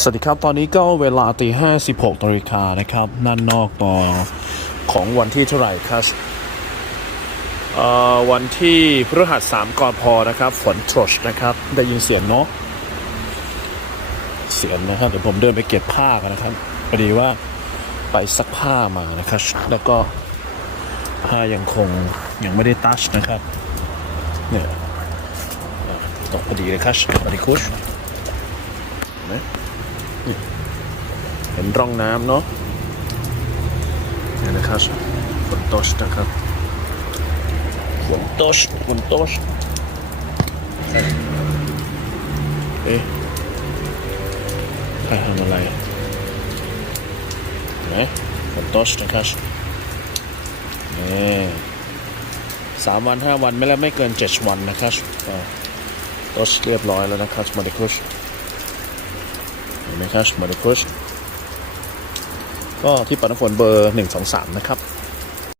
สวัสดีครับ ตอนนี้ก็เวลาตีห้าสิบหกนาฬิกานะครับนั่นนอกต่อของวันที่เท่าไหร่ครับเอ่อวันที่พฤหัสสามก่อนพอนะครับ ฝนทรชนะครับ ได้ยินเสียงเนาะเสียงนะครับเดี๋ยวผมเดินไปเก็บผ้ากันนะครับพอดีว่าไปซักผ้ามานะครับ แล้วก็ผ้ายังคงยังไม่ได้ตัชนะครับเนี่ยตกพอดีเลยครับพอดีคุชเห็นไหม เห็นร่องน้ำเนาะนี่นะครับฝนตกนะครับฝนตกฝนตกเอ๊ะใครทำอะไรนไหมฝนตกนะครับนี่สามวันห้าวันไม่แล้วไม่เกินเจ็ดวันนะครับตกเรียบร้อยแล้วนะครับมาดิคุชเห็น ไหมครับมาดูคุชก็ที่ปัดน้ำฝนเบอร์ 1 2 3 นะครับ